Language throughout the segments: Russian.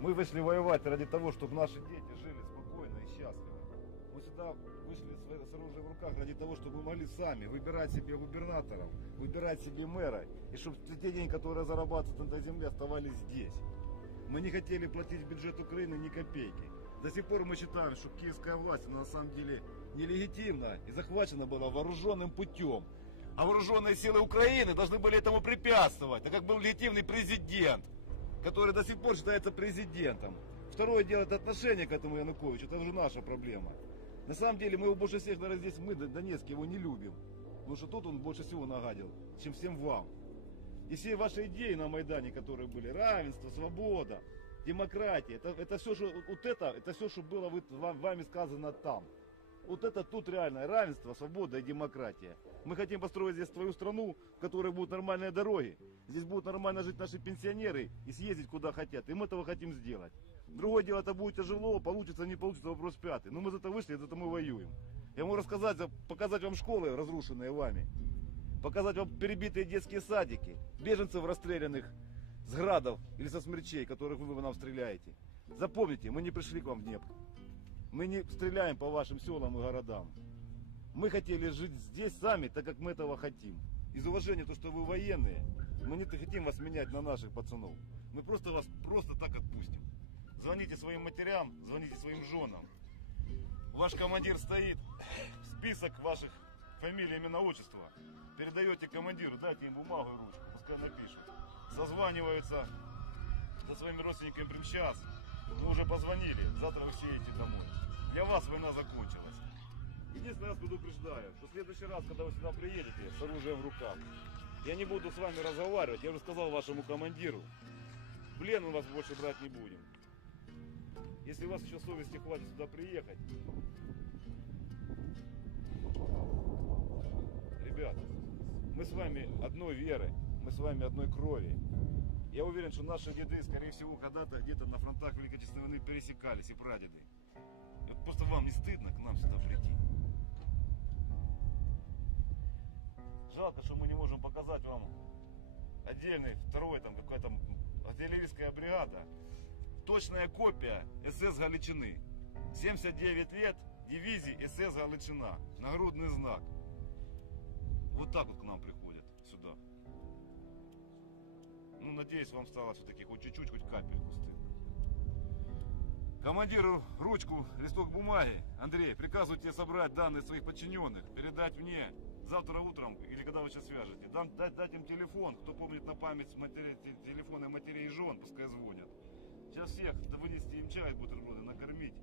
Мы вышли воевать ради того, чтобы наши дети жили спокойно и счастливо. Мы сюда вышли с оружием в руках ради того, чтобы мы могли сами выбирать себе губернаторов, выбирать себе мэра. И чтобы те деньги, которые зарабатывают на этой земле, оставались здесь. Мы не хотели платить в бюджет Украины ни копейки. До сих пор мы считаем, что киевская власть на самом деле нелегитимна и захвачена была вооруженным путем. А вооруженные силы Украины должны были этому препятствовать, так как был легитимный президент, который до сих пор считается президентом. Второе дело, это отношение к этому Януковичу, это уже наша проблема. На самом деле мы его больше всех, наверное, здесь, мы, Донецкий, его не любим. Потому что тут он больше всего нагадил, чем всем вам. И все ваши идеи на Майдане, которые были, равенство, свобода, демократия, это все, что, это все, что было вами сказано там. Вот это тут реальное равенство, свобода и демократия. Мы хотим построить здесь свою страну, в которой будут нормальные дороги. Здесь будут нормально жить наши пенсионеры и съездить куда хотят. И мы этого хотим сделать. Другое дело, это будет тяжело, получится, не получится, вопрос пятый. Но мы за это вышли, за это мы воюем. Я могу рассказать, показать вам школы, разрушенные вами. Показать вам перебитые детские садики, беженцев расстрелянных с градов или со смерчей, которых вы нам стреляете. Запомните, мы не пришли к вам в Днепр. Мы не стреляем по вашим селам и городам. Мы хотели жить здесь сами, так как мы этого хотим. Из уважения, то, что вы военные, мы не хотим вас менять на наших пацанов. Мы просто вас так отпустим. Звоните своим матерям, звоните своим женам. Ваш командир стоит, список ваших фамилий, имена, отчества. Передаете командиру, дайте им бумагу и ручку, пускай напишут. Созваниваются со своими родственниками прямо сейчас. Мы уже позвонили, завтра вы все едете домой. Для вас война закончилась. Единственное, я вас предупреждаю, что в следующий раз, когда вы сюда приедете с оружием в руках, я не буду с вами разговаривать, я уже сказал вашему командиру, в плен мы вас больше брать не будем. Если у вас еще совести хватит сюда приехать, ребята, мы с вами одной веры, мы с вами одной крови. Я уверен, что наши деды, скорее всего, когда-то где-то на фронтах Великой Отечественной войны пересекались, и прадеды. И вот просто вам не стыдно к нам сюда прийти? Жалко, что мы не можем показать вам отдельный, второй, там какая-то артиллерийская бригада. Точная копия СС Галичины. 79 лет дивизии СС Галичина. Нагрудный знак. Вот так вот к нам приходят сюда. Ну, надеюсь, вам стало все-таки хоть чуть-чуть, хоть капельку стыдно. Командиру ручку, листок бумаги. Андрей, приказывайте собрать данные своих подчиненных, передать мне завтра утром, или когда вы сейчас свяжете. Дать им телефон, кто помнит на память телефоны матерей и жен, пускай звонят. Сейчас всех вынести им чай, бутерброды, накормить.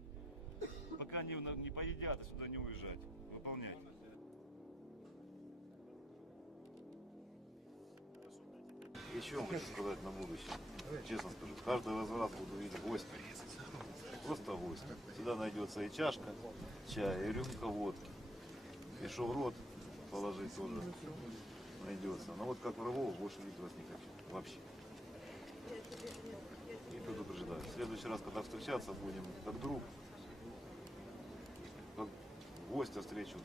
Пока не поедят, и сюда не уезжать. Выполнять. Еще хочу сказать на будущее. Честно скажу, каждого из вас буду видеть гостя. Просто гость. Сюда найдется и чашка чая, и рюмка водки. И что в рот положить тоже найдется. Но вот как врагов больше видеть вас не хочу. Вообще. И предупреждаю. В следующий раз, когда встречаться будем как друг, как гостя встречу,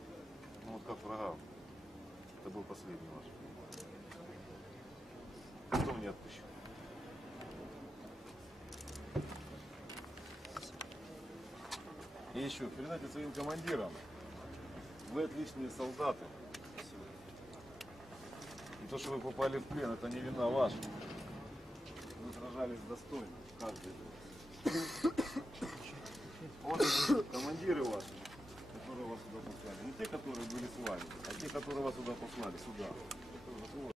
ну вот как врага. Это был последний ваш. Потом не отпущу. И еще, передайте своим командирам, вы отличные солдаты. И то, что вы попали в плен, это не вина ваша. Вы сражались достойно, каждый из вас. Вот командиры ваши, которые вас сюда послали. Не те, которые были с вами, а те, которые вас сюда послали, сюда.